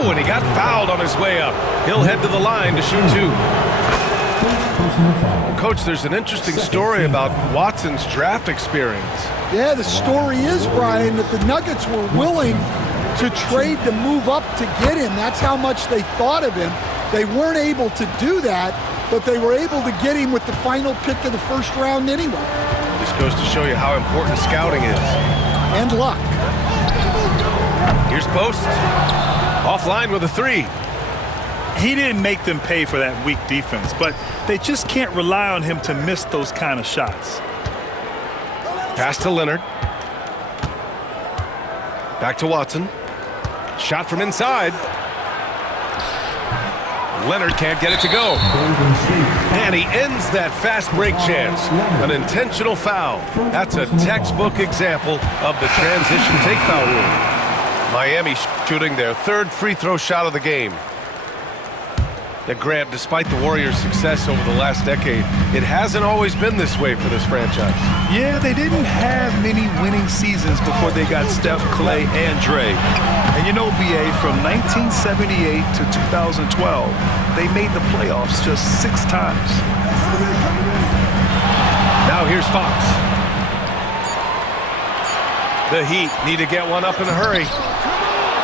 Oh, and he got fouled on his way up. He'll head to the line to shoot 2. Coach, there's an interesting story about Watson's draft experience. Yeah, the story is, Brian, that the Nuggets were willing to trade to move up to get him. That's how much they thought of him. They weren't able to do that, but they were able to get him with the final pick of the first round anyway. This goes to show you how important scouting is. And luck. Here's Post. Offline with a 3. He didn't make them pay for that weak defense, but they just can't rely on him to miss those kind of shots. Pass to Leonard. Back to Watson. Shot from inside. Leonard can't get it to go. And he ends that fast break chance. An intentional foul. That's a textbook example of the transition take foul rule. Miami shooting their 3rd free throw shot of the game. That Grant, despite the Warriors' success over the last decade, it hasn't always been this way for this franchise. Yeah, they didn't have many winning seasons before they got Steph, Clay, and Dre. And you know, BA, from 1978 to 2012, they made the playoffs just 6 times. Now here's Fox. The Heat need to get one up in a hurry.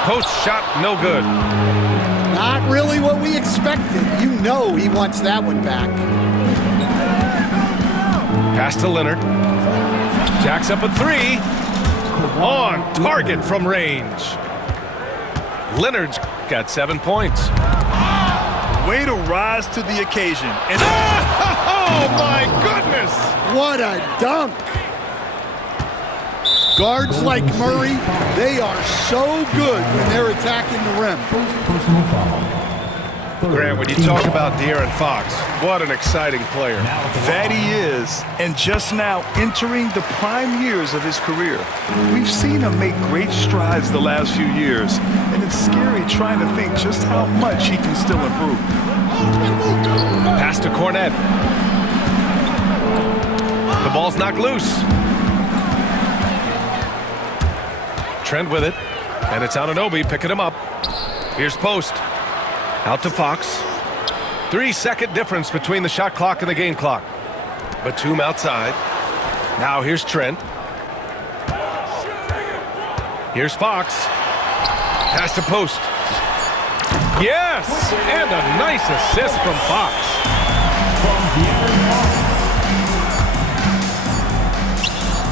Post shot, no good. Not really what we expected. You know he wants that one back. Pass to Leonard. Jacks up a 3. On target from range. Leonard's got 7 points. Way to rise to the occasion. And oh my goodness! What a dunk! Guards like Murray, they are so good when they're attacking the rim. Grant, when you talk about De'Aaron Fox, what an exciting player. That he is, and just now entering the prime years of his career. We've seen him make great strides the last few years, and it's scary trying to think just how much he can still improve. Pass to Cornet. The ball's knocked loose. Trent with it, and it's Anunoby picking him up. Here's Post. Out to Fox. 3-second difference between the shot clock and the game clock. Batum outside. Now here's Trent. Here's Fox. Pass to Post. Yes! And a nice assist from Fox.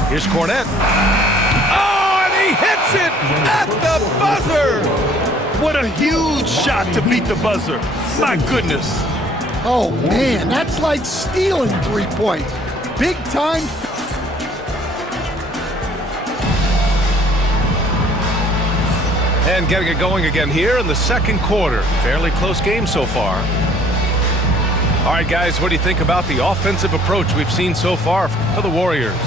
Here's Cornet. Hits it at the buzzer. What a huge shot to beat the buzzer. My goodness. Oh, man, that's like stealing 3 points. Big time. And getting it going again here in the second quarter. Fairly close game so far. All right, guys, what do you think about the offensive approach we've seen so far for the Warriors?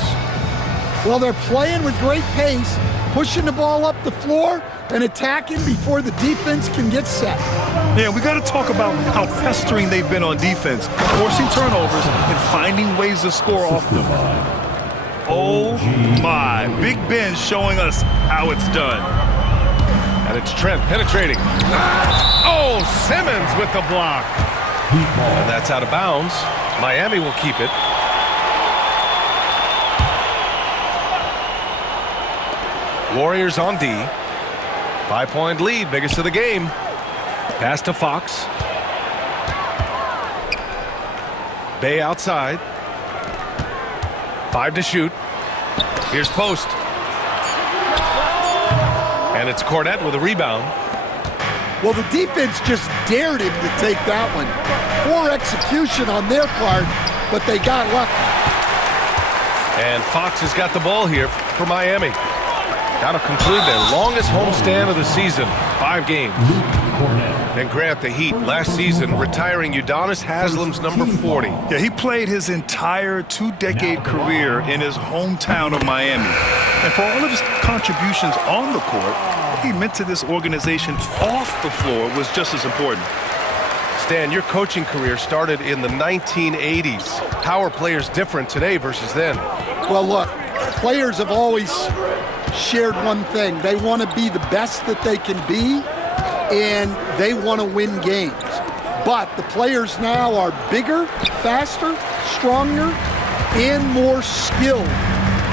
Well, they're playing with great pace, pushing the ball up the floor and attacking before the defense can get set. Yeah, we got to talk about how pestering they've been on defense, forcing turnovers and finding ways to score off them. Oh my, Big Ben showing us how it's done. And it's Trent penetrating. Oh, Simmons with the block. And that's out of bounds. Miami will keep it. Warriors on D. 5-point lead, biggest of the game. Pass to Fox. Bay outside. 5 to shoot. Here's Post. And it's Cornet with a rebound. Well, the defense just dared him to take that one. Poor execution on their part, but they got lucky. And Fox has got the ball here for Miami. Got to conclude their longest homestand of the season, 5 games. And Grant, the Heat, last season retiring Udonis Haslem's number 40. Yeah, he played his entire 2-decade career in his hometown of Miami. And for all of his contributions on the court, what he meant to this organization off the floor was just as important. Stan, your coaching career started in the 1980s. How are players different today versus then? Well, look, players have always shared one thing. They want to be the best that they can be, and they want to win games. But the players now are bigger, faster, stronger, and more skilled.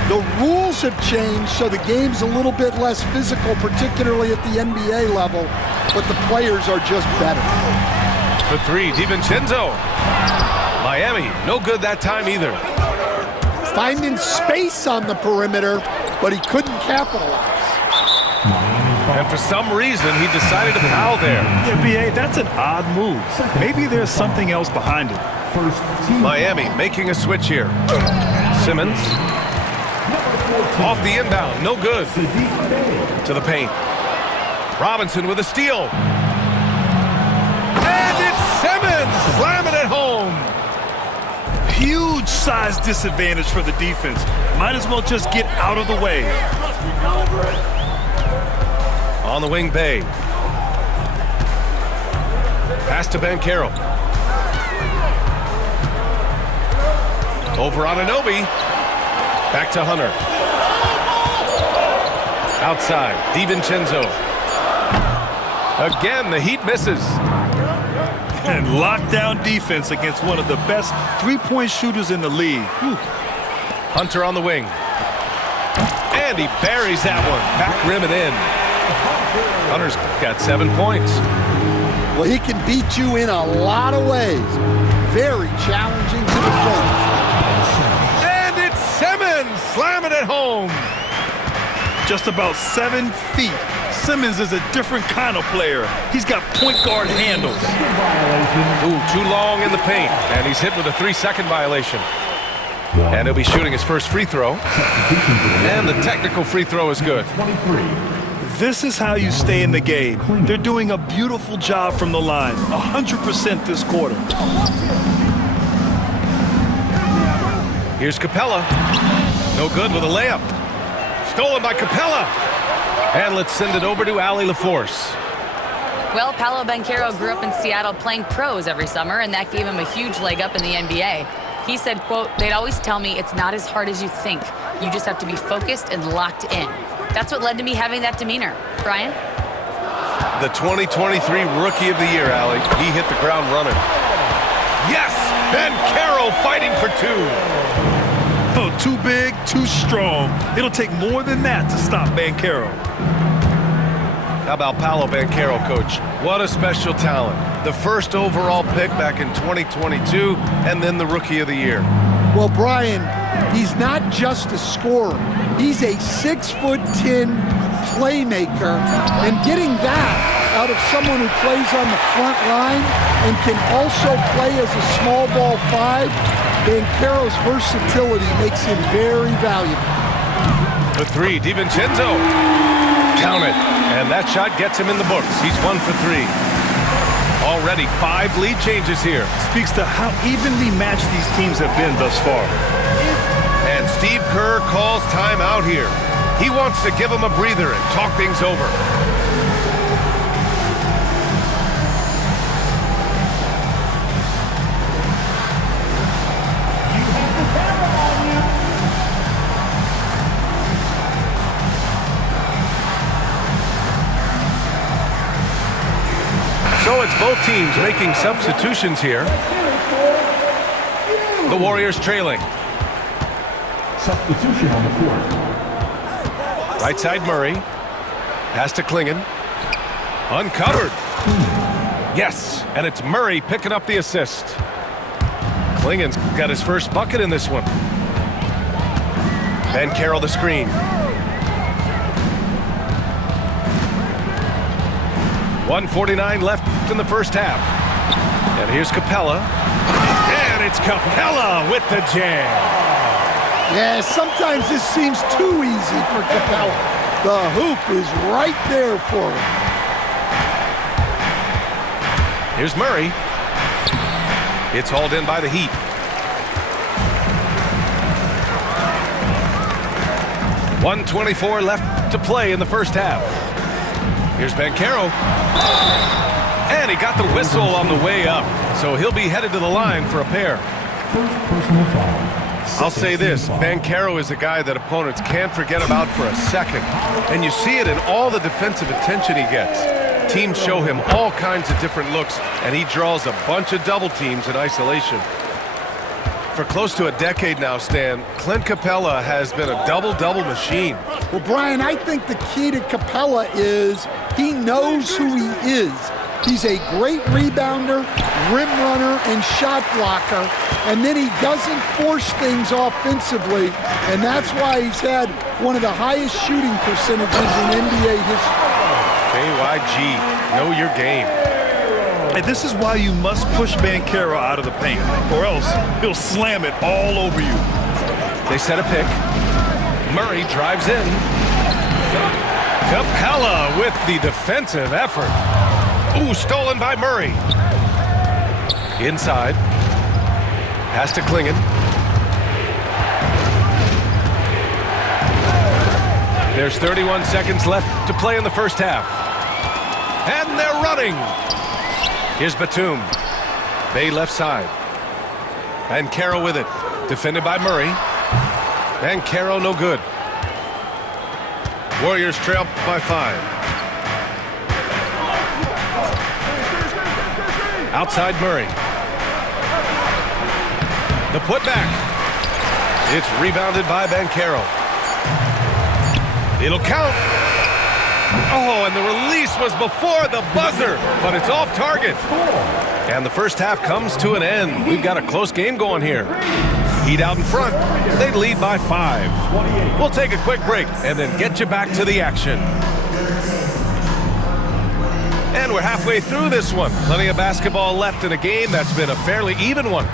The rules have changed, so the game's a little bit less physical, particularly at the NBA level, but the players are just better. For three, DiVincenzo. Miami, no good that time either. Finding space on the perimeter, but he couldn't capitalize. And for some reason, he decided to foul there. Yeah, B.A., that's an odd move. Maybe there's something else behind it. Miami making a switch here. Simmons. Off the inbound, no good. To the paint. Robinson with a steal. And it's Simmons slamming it home. Huge size disadvantage for the defense. Might as well just get out of the way. On the wing, Bay. Pass to Banchero. Over on Anunoby. Back to Hunter. Outside, DiVincenzo. Again, the Heat misses. And lockdown defense against one of the best three-point shooters in the league. Whew. Hunter on the wing. And he buries that one. Back rim and in. Hunter's got 7 points. Well, he can beat you in a lot of ways. Very challenging to defend. And it's Simmons slamming it home. Just about 7 feet. Simmons is a different kind of player. He's got point guard handles. Ooh, too long in the paint. And he's hit with a 3-second violation. And he'll be shooting his first free throw. And the technical free throw is good. This is how you stay in the game. They're doing a beautiful job from the line. 100% this quarter. Here's Capella. No good with a layup. Stolen by Capella. And let's send it over to Allie LaForce. Well, Paolo Banchero grew up in Seattle playing pros every summer, and that gave him a huge leg up in the NBA. He said, quote, "They'd always tell me it's not as hard as you think. You just have to be focused and locked in." That's what led to me having that demeanor. Brian? The 2023 Rookie of the Year, Allie. He hit the ground running. Yes! Banchero fighting for two. Oh, too big, too strong. It'll take more than that to stop Banchero. How about Paolo Banchero, Coach? What a special talent. The first overall pick back in 2022, and then the Rookie of the Year. Well, Brian, he's not just a scorer. He's a 6'10" playmaker, and getting that out of someone who plays on the front line and can also play as a small ball 5, Banchero's versatility makes him very valuable. The three, DiVincenzo. Count it. And that shot gets him in the books. He's 1 for 3. Already 5 lead changes here. Speaks to how evenly matched these teams have been thus far. And Steve Kerr calls timeout here. He wants to give him a breather and talk things over. So it's both teams making substitutions here. The Warriors trailing. Substitution on the court. Right side Murray. Pass to Klingon. Uncovered. Yes, and it's Murray picking up the assist. Klingon's got his first bucket in this one. Banchero the screen. 1:49 left in the first half. And here's Capella. And it's Capella with the jam. Yeah, sometimes this seems too easy for Capella. The hoop is right there for him. Here's Murray. It's hauled in by the Heat. .124 left to play in the first half. Here's Banchero. And he got the whistle on the way up. So he'll be headed to the line for a pair. First personal foul. I'll say this, Banchero is a guy that opponents can't forget about for a second. And you see it in all the defensive attention he gets. Teams show him all kinds of different looks, and he draws a bunch of double teams in isolation. For close to a decade now, Stan, Clint Capella has been a double-double machine. Well, Brian, I think the key to Capella is he knows who he is. He's a great rebounder, rim runner, and shot blocker, and then he doesn't force things offensively, and that's why he's had one of the highest shooting percentages in NBA history. KYG, know your game. And this is why you must push Banchero out of the paint, or else he'll slam it all over you. They set a pick. Murray drives in. Capella with the defensive effort. Ooh, stolen by Murray. Inside. Pass to Klingon. There's 31 seconds left to play in the first half. And they're running. Here's Batum. Bay left side. And Carroll with it. Defended by Murray. And Carroll no good. Warriors trail by 5. Outside Murray. The putback. It's rebounded by Banchero. It'll count. Oh, and the release was before the buzzer, but it's off target. And the first half comes to an end. We've got a close game going here. Heat out in front. They lead by 5. We'll take a quick break and then get you back to the action. And we're halfway through this one. Plenty of basketball left in a game that's been a fairly even one.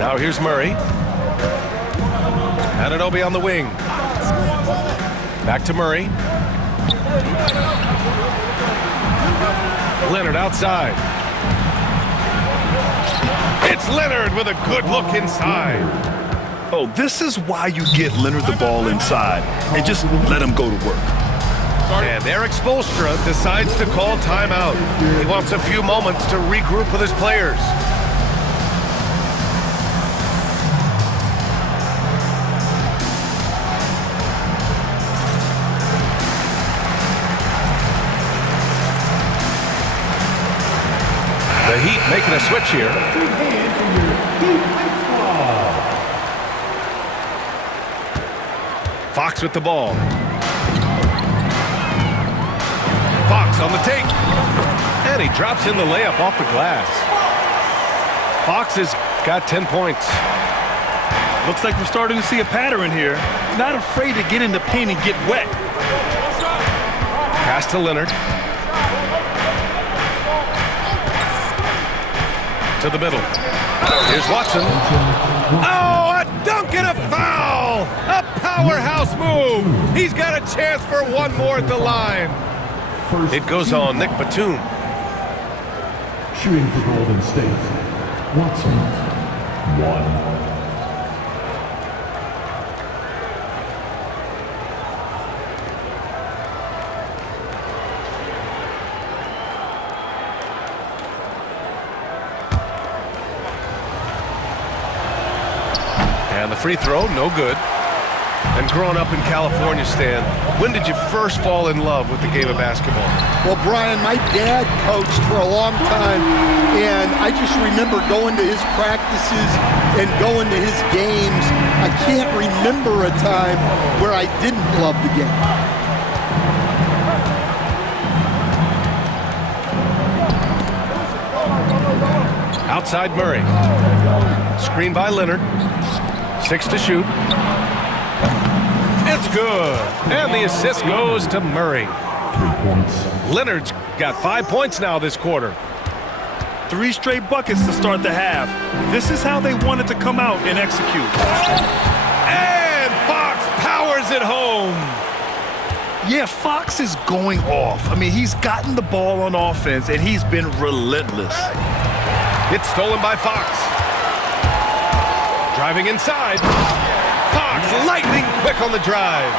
Now here's Murray. Anunoby on the wing. Back to Murray. Leonard outside. It's Leonard with a good look inside. Oh, this is why you get Leonard the ball inside and just let him go to work. And Eric Spoelstra decides to call timeout. He wants a few moments to regroup with his players. The Heat making a switch here. Fox with the ball. Fox on the take. And he drops in the layup off the glass. Fox has got 10 points. Looks like we're starting to see a pattern here. Not afraid to get in the paint and get wet. Pass to Leonard. To the middle. Here's Watson. Oh, a dunk and a foul! A powerhouse move! He's got a chance for one more at the line. It goes on Nick Batum. Shooting for Golden State. Watson, 1. And the free throw, no good. And growing up in California, Stan, when did you first fall in love with the game of basketball? Well, Brian, my dad coached for a long time, and I just remember going to his practices and going to his games. I can't remember a time where I didn't love the game. Outside Murray. Screen by Leonard. 6 to shoot. It's good. And the assist goes to Murray. 3 points. Leonard's got 5 points now this quarter. 3 straight buckets to start the half. This is how they wanted to come out and execute. And Fox powers it home. Yeah, Fox is going off. I mean, he's gotten the ball on offense, and he's been relentless. It's stolen by Fox. Driving inside. Fox lightning quick on the drive.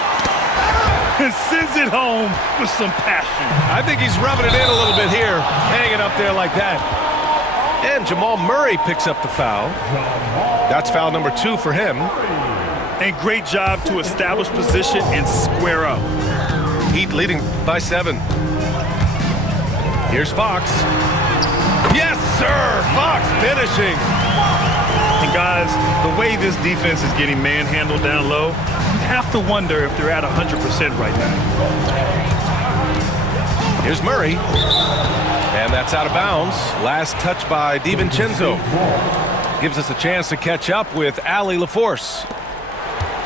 And sends it home with some passion. I think he's rubbing it in a little bit here, hanging up there like that. And Jamal Murray picks up the foul. That's foul number 2 for him. And great job to establish position and square up. Heat leading by 7. Here's Fox. Yes, sir! Fox finishing. And guys, the way this defense is getting manhandled down low, you have to wonder if they're at 100% right now. Here's Murray. And that's out of bounds. Last touch by DiVincenzo. Gives us a chance to catch up with Allie LaForce.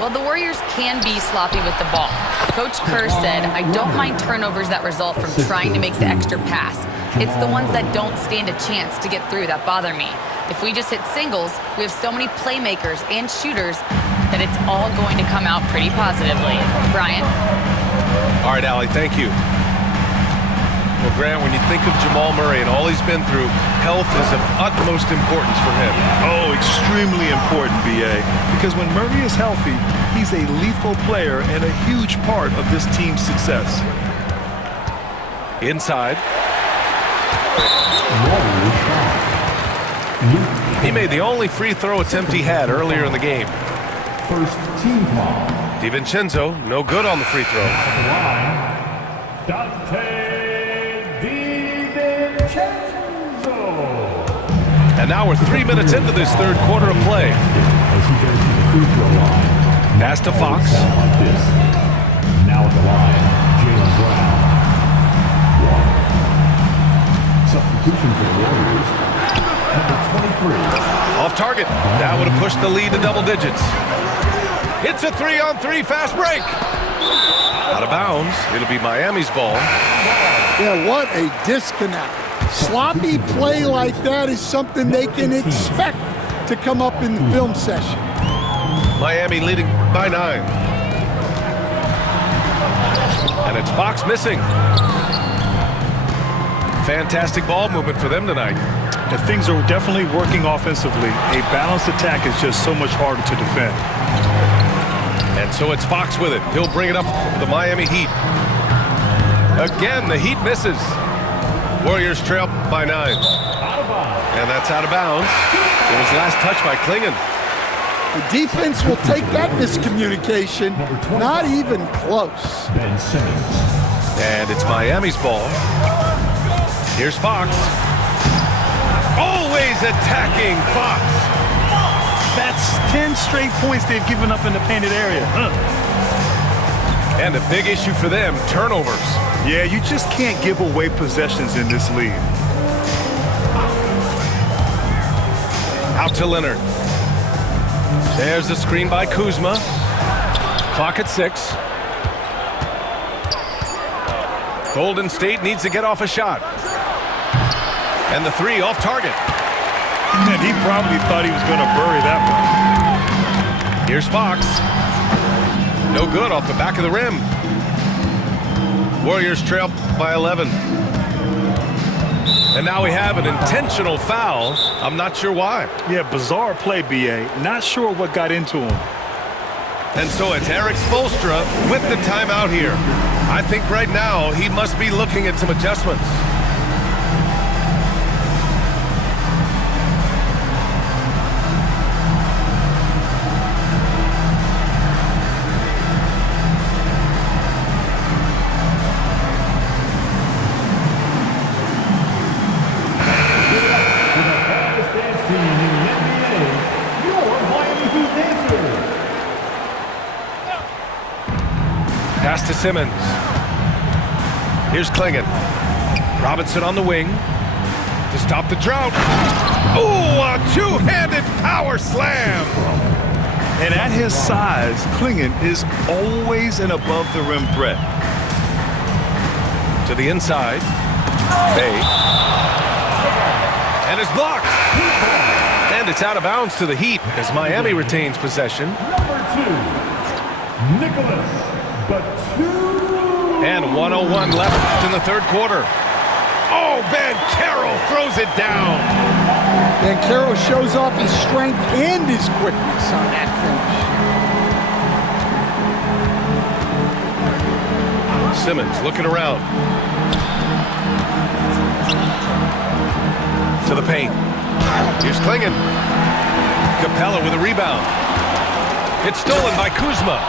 Well, the Warriors can be sloppy with the ball. Coach Kerr said, I don't mind turnovers that result from trying to make the extra pass. It's the ones that don't stand a chance to get through that bother me. If we just hit singles, we have so many playmakers and shooters that it's all going to come out pretty positively. Brian? All right, Allie, thank you. Well, Grant, when you think of Jamal Murray and all he's been through, health is of utmost importance for him. Oh, extremely important, B.A. Because when Murray is healthy, he's a lethal player and a huge part of this team's success. Inside. He made the only free throw attempt he had earlier in the game. First team foul. DiVincenzo, no good on the free throw. And now we're 3 minutes into this third quarter of play. Pass to Fox. Now at the line, Jaylen Brown. Substitution for the Warriors. Number 23. Off target. That would have pushed the lead to double digits. It's a 3-on-3 fast break. Out of bounds. It'll be Miami's ball. Yeah, what a disconnect. Sloppy play like that is something they can expect to come up in the film session. Miami leading by 9. And it's Fox missing. Fantastic ball movement for them tonight. And things are definitely working offensively. A balanced attack is just so much harder to defend. And so it's Fox with it. He'll bring it up for the Miami Heat. Again, the Heat misses. Warriors trail by 9. And that's out of bounds. It was last touch by Klingon. The defense will take that miscommunication. Not even close. Ben Simmons. And it's Miami's ball. Here's Fox. Always attacking Fox. That's 10 straight points they've given up in the painted area. And a big issue for them, turnovers. Yeah, you just can't give away possessions in this league. Out to Leonard. There's the screen by Kuzma. Clock at 6. Golden State needs to get off a shot. And the 3 off target. And he probably thought he was going to bury that one. Here's Fox. No good off the back of the rim. Warriors trail by 11. And now we have an intentional foul. I'm not sure why. Yeah, bizarre play, B.A. Not sure what got into him. And so it's Eric Spoelstra with the timeout here. I think right now he must be looking at some adjustments. Pass to Simmons. Here's Klingon. Robinson on the wing to stop the drought. Oh, a two-handed power slam. And at his size, Klingon is always an above-the-rim threat. To the inside. Bay. And it's blocked. And it's out of bounds to the Heat as Miami retains possession. Number 2, Nicholas. And 1:01 left in the third quarter. Oh, Banchero throws it down. Banchero shows off his strength and his quickness on that finish. Simmons looking around. To the paint. Here's Klingon. Capella with a rebound. It's stolen by Kuzma.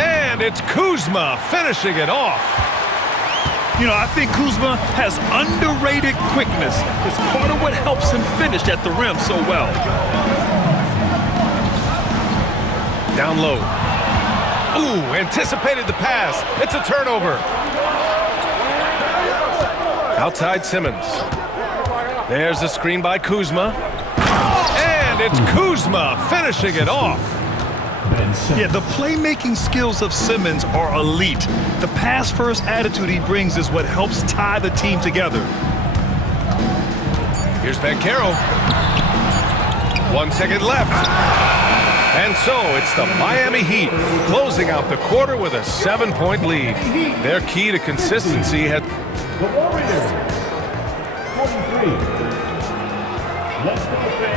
And And it's Kuzma finishing it off. You know, I think Kuzma has underrated quickness. It's part of what helps him finish at the rim so well. Down low. Ooh, anticipated the pass. It's a turnover. Outside Simmons. There's a screen by Kuzma. And it's Kuzma finishing it off. Yeah, the playmaking skills of Simmons are elite. The pass-first attitude he brings is what helps tie the team together. Here's Banchero. 1 second left. And so it's the Miami Heat closing out the quarter with a 7-point lead. Their key to consistency had... The Warriors, 43.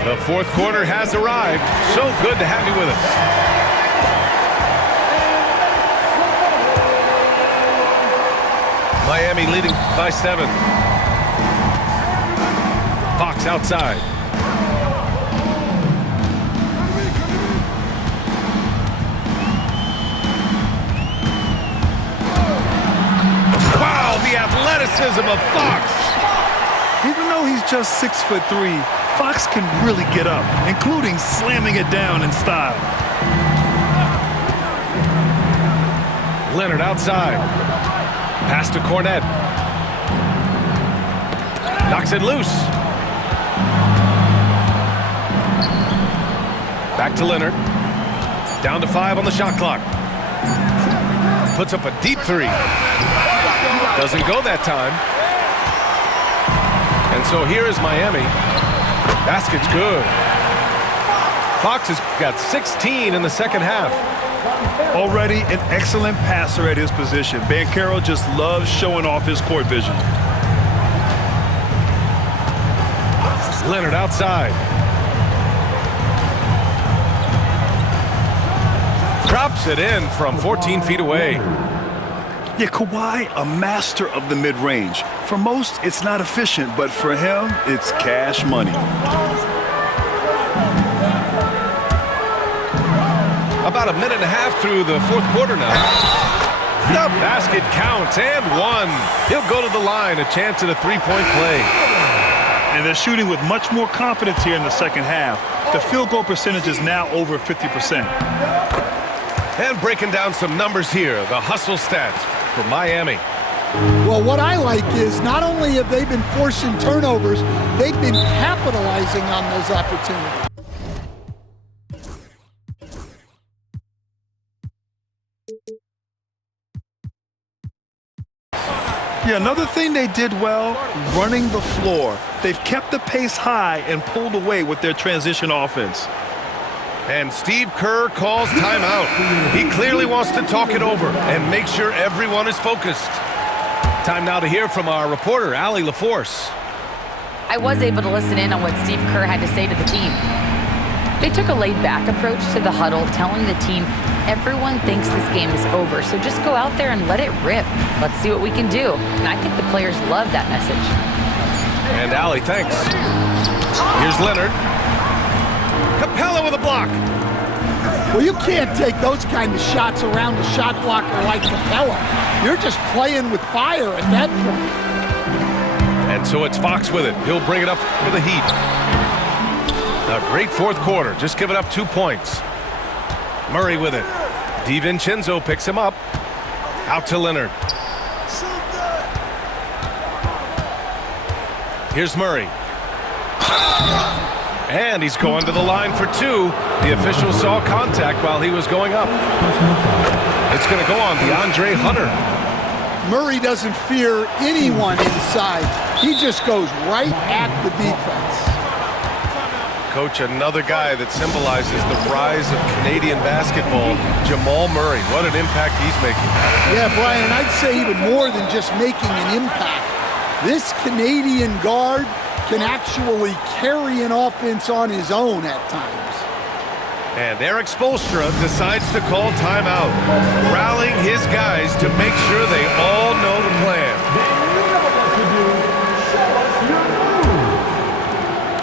The fourth quarter has arrived. So good to have you with us. Miami leading by 7. Fox outside. Wow, the athleticism of Fox. Even though he's just 6'3", Fox can really get up, including slamming it down in style. Leonard outside. Pass to Cornet. Knocks it loose. Back to Leonard. Down to 5 on the shot clock. Puts up a deep 3. Doesn't go that time. And so here is Miami. Basket's good. Fox has got 16 in the second half. Already an excellent passer at his position. Banchero just loves showing off his court vision. Leonard outside. Drops it in from 14 feet away. Yeah, Kawhi, a master of the mid-range. For most, it's not efficient, but for him, it's cash money. About a minute and a half through the fourth quarter now. The basket counts and 1. He'll go to the line, a chance at a 3-point play. And they're shooting with much more confidence here in the second half. The field goal percentage is now over 50%. And breaking down some numbers here, the hustle stats for Miami. Well, what I like is not only have they been forcing turnovers, they've been capitalizing on those opportunities. Yeah, another thing they did well, running the floor. They've kept the pace high and pulled away with their transition offense. And Steve Kerr calls timeout. He clearly wants to talk it over and make sure everyone is focused. Time now to hear from our reporter, Allie LaForce. I was able to listen in on what Steve Kerr had to say to the team. They took a laid-back approach to the huddle, telling the team, everyone thinks this game is over, so just go out there and let it rip. Let's see what we can do. And I think the players love that message. And Allie, thanks. Here's Leonard. Capella with a block. Well, you can't take those kind of shots around a shot blocker like Capella. You're just playing with fire at that point. And so it's Fox with it. He'll bring it up for the Heat. A great fourth quarter, just giving up 2 points. Murray with it. DiVincenzo picks him up. Out to Leonard. Here's Murray. And he's going to the line for 2. The official saw contact while he was going up. It's going to go on DeAndre Hunter. Murray doesn't fear anyone inside. He just goes right at the defense. Coach, another guy that symbolizes the rise of Canadian basketball, Jamal Murray. What an impact he's making. Yeah, Brian, I'd say even more than just making an impact. This Canadian guard can actually carry an offense on his own at times. And Eric Spoelstra decides to call timeout, rallying his guys to make sure they all know the plan.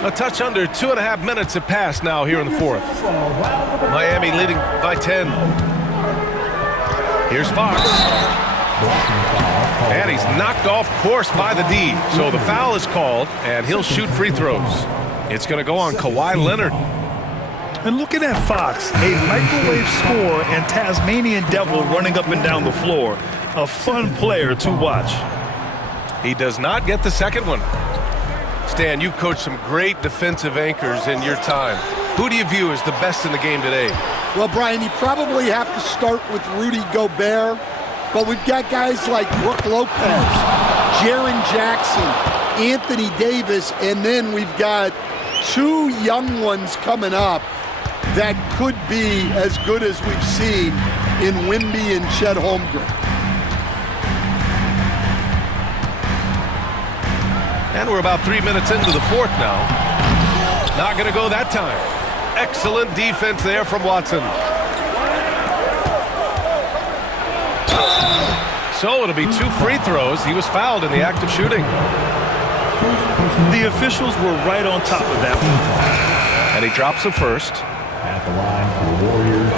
A touch under 2.5 minutes have passed now here in the fourth. Miami leading by 10. Here's Fox. And he's knocked off course by the D. So the foul is called, and he'll shoot free throws. It's going to go on Kawhi Leonard. And looking at Fox, a microwave scorer and Tasmanian devil running up and down the floor. A fun player to watch. He does not get the second one. Stan, you've coached some great defensive anchors in your time. Who do you view as the best in the game today? Well, Brian, you probably have to start with Rudy Gobert, but we've got guys like Brook Lopez, Jaren Jackson, Anthony Davis, and then we've got two young ones coming up that could be as good as we've seen in Wemby and Chet Holmgren. And we're about 3 minutes into the fourth now. Not going to go that time. Excellent defense there from Watson. So it'll be 2 free throws. He was fouled in the act of shooting. The officials were right on top of that one. And he drops the first. At the line for the Warriors.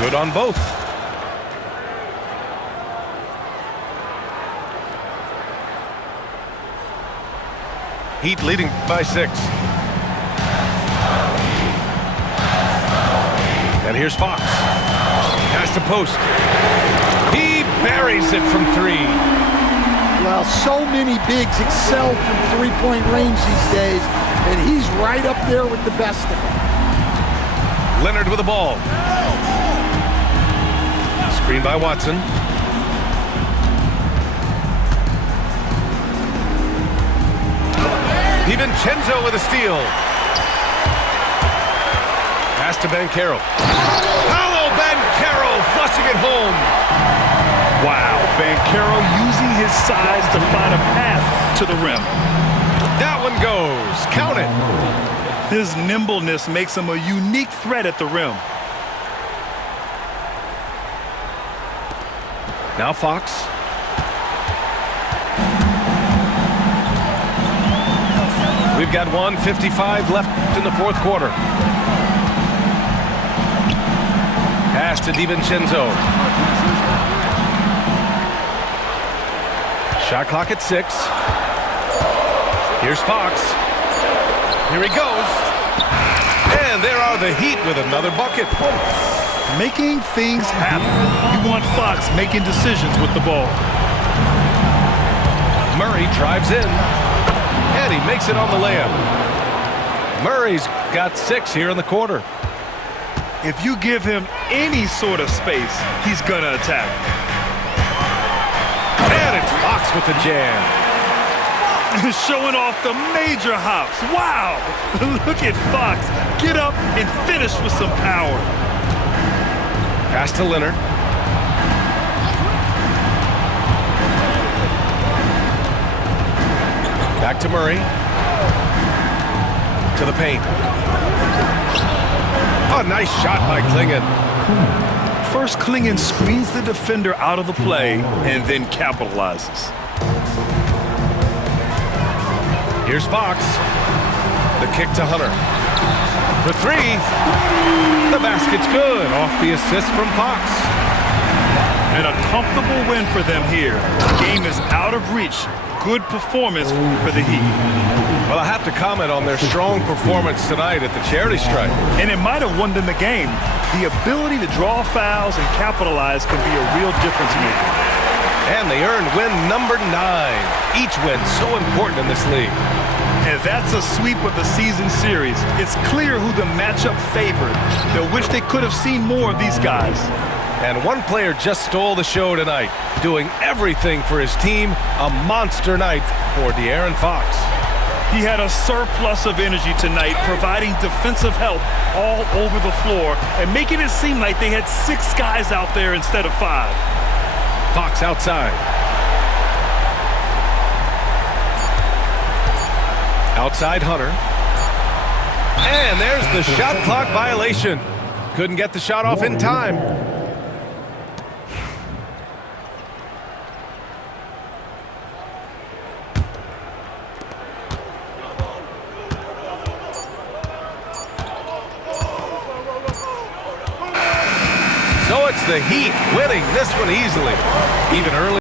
Good on both. Heat leading by 6. And here's Fox. Pass to post. He buries it from 3. Well, so many bigs excel from three-point range these days, and he's right up there with the best of them. Leonard with the ball. Screen by Watson. DiVincenzo with a steal. Pass to Banchero. Paolo Banchero flushing it home. Wow, Banchero using his size to find a path to the rim. That one goes. Count it. His nimbleness makes him a unique threat at the rim. Now Fox. We've got 1:55 left in the fourth quarter. Pass to DiVincenzo. Shot clock at 6. Here's Fox. Here he goes. And there are the Heat with another bucket. Making things happen. You want Fox making decisions with the ball. Murray drives in. And he makes it on the layup. Murray's got 6 here in the quarter. If you give him any sort of space, he's gonna attack. And it's Fox with the jam. Showing off the major hops. Wow! Look at Fox. Get up and finish with some power. Pass to Leonard. Back to Murray. To the paint. Oh, nice shot by Klingon. First, Klingon screens the defender out of the play and then capitalizes. Here's Fox. The kick to Hunter. For 3. The basket's good. Off the assist from Fox. And a comfortable win for them here. The game is out of reach. Good performance for the Heat. Well, I have to comment on their strong performance tonight at the charity stripe. And it might have won them the game. The ability to draw fouls and capitalize can be a real difference maker. And they earned win number 9. Each win so important in this league. And that's a sweep of the season series. It's clear who the matchup favored. They'll wish they could have seen more of these guys. And one player just stole the show tonight, doing everything for his team. A monster night for De'Aaron Fox. He had a surplus of energy tonight, providing defensive help all over the floor and making it seem like they had 6 guys out there instead of 5. Fox outside. Outside Hunter. And there's the shot clock violation. Couldn't get the shot off in time. the Heat winning this one easily. Even early.